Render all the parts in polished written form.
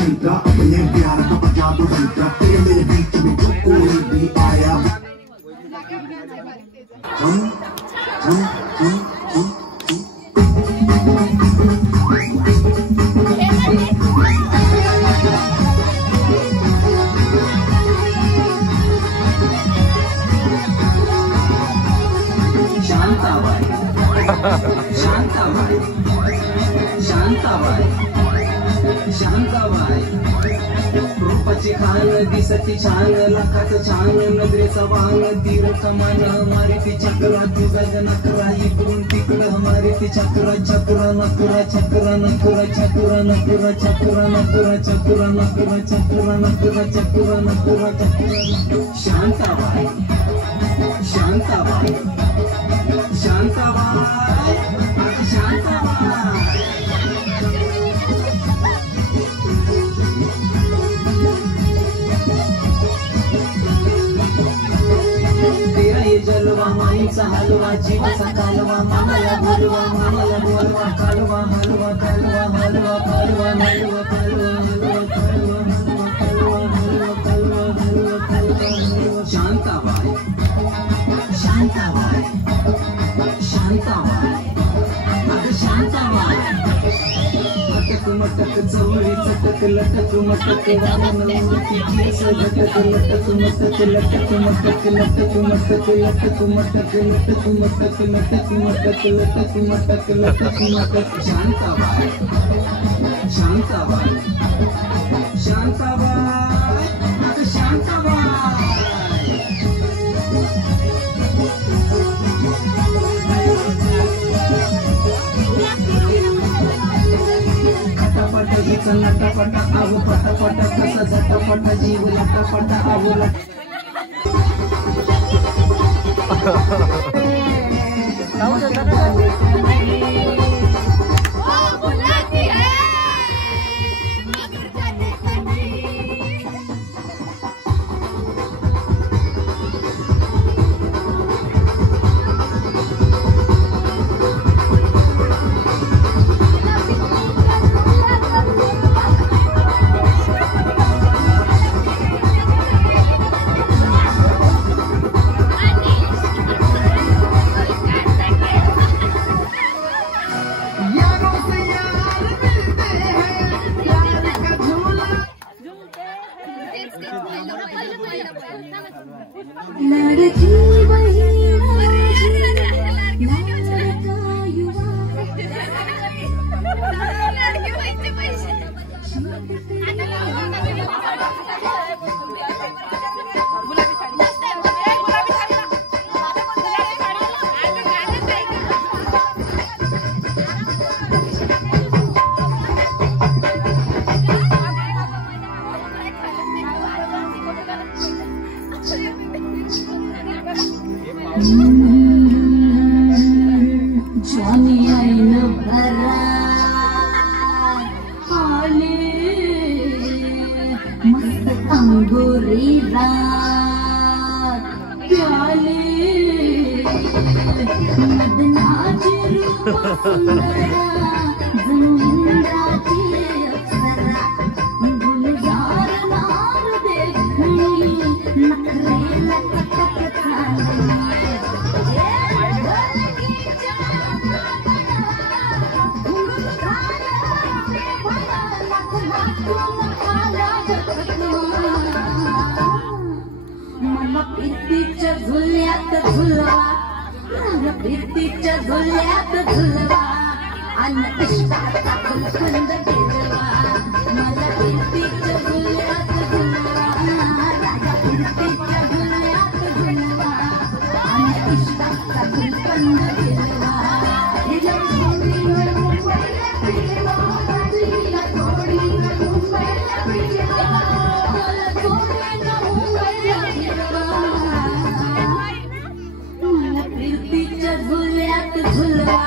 शंका अपने प्यार का बजा दो शंका तेरे मेरे बीच में जो कोई भी आया हम शांताबाई शांताबाई शांताबाई शांताबाई रूपाची खान दिसती छान लाखाच छान नजरेचा वाण तीर कमान हमारी ती चक्रा तुझा नकरा इकडून तिकडं हमारी ती चक्रा चक्रा नकरा चक्रा नकरा चक्रा नकरा चक्रा नकरा चक्रा नकरा चक्रा नकरा चक्रा नकरा चक्रा शांताबाई शांताबाई शांताबाई शांताबाई तेरा ये जलवा माईचा हलवा जीवाचा कालवा मामाला बोलवा कालवा हलवा कालवा हलवा कालवा हलवा कालवा हलवा कालवा हलवा कालवा हलवा कालवा हलवा कालवा शांताबाई शांताबाई शांताबाई अगं शांताबाई लटक मटक चवळी चटक लटक मटक वामन केस लटक लटक मटक लटक मटक लटक मटक लटक मटक लटक मटक लटक मटक लटक मटक लटक मटक शांताबाई शांताबाई शांताबाई अगं शांताबाई खटापट हिचा नटापट आव पटापट कसा झटापट जीव लटापट आव प्रीतीच्या झुल्यात झुलवा आणि इष्टाचा फुलखंड गिरवा मला प्रीतीच्या झुल्यात झुलवा राजा प्रीतीच्या झुल्यात झुलवा आणि इष्टाचा फुलखंड गिरवा हिला मुंबईला फिरवा रात्रीला थोडीला मुंबईला फिरवा मला थोडीला मुंबईला फिरवा प्रीतीच्या झुल्यात झुलवा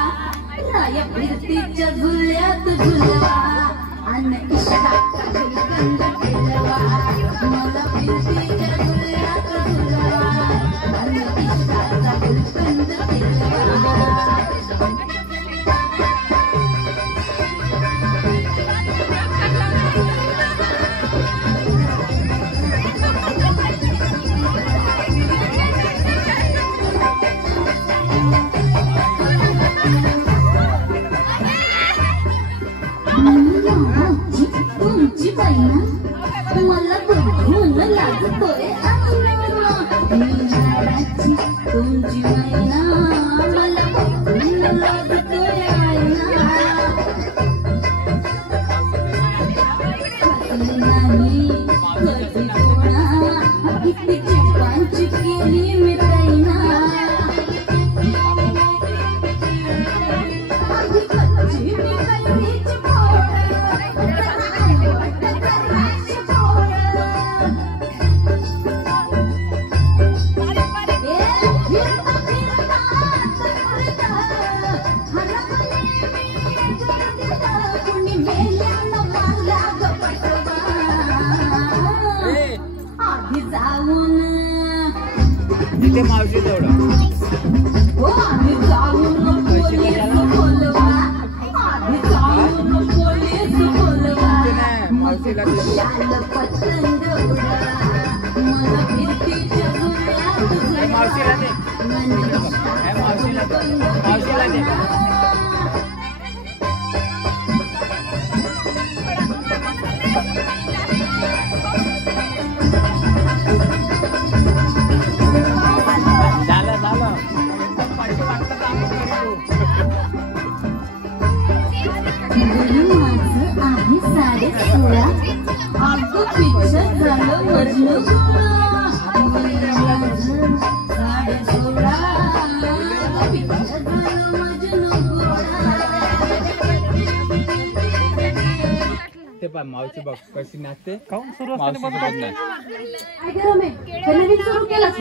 राया प्रीतीच्या झुल्यात झुलवा आणि इष्टाचा फुलखंड गिरवा मला प्रीतीच्या झुल्यात झुलवा आणि इष्टाचा फुलखंड गिरवा मैना मला बघून लागतोय मी झाडाची तुमची मैना मला बघून लागतोय नाही कधी कोणा किती चिपांची केली मी ताईना तिथे मावशी तेवढं हो आम्ही जाऊन पोलीस बोलवा आम्ही जाऊन पोलीस बोलवा मावशीला शाल पतंग उडवा मला फिरतीच्या गुन्ह्यात मावशीला दे मावशीला दे माझं आहे 16.5 अगं पिक्चर झालं मजनू ते पण मावशी बघ कशी नाचते काऊन सुरू मावशी बघत नाही नवीन सुरू केलाच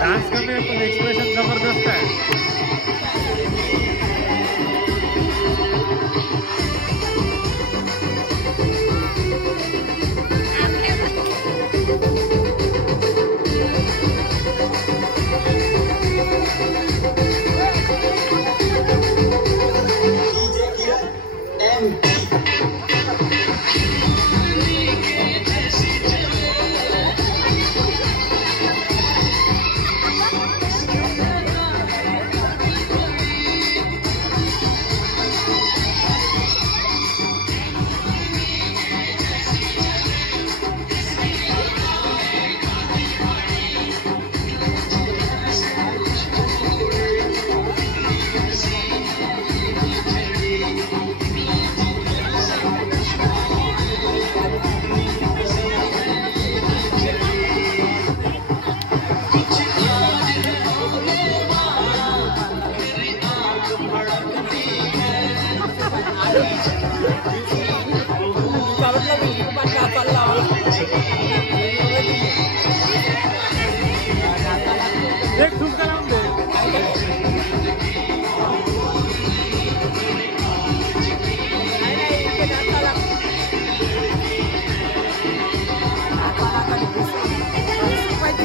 डान्स करने पण एक्सप्रेशन जबरदस्त आहे एक ठुमका लावून दे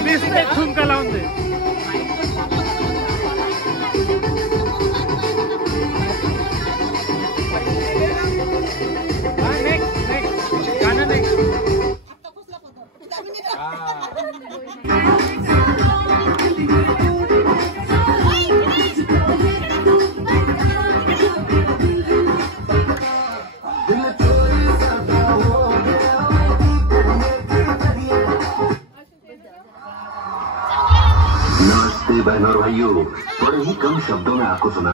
प्लीज एक ठुमका लावून दे नमस्ते बहनों और भाइयों, बड़े ही कम शब्दों में आपको सुना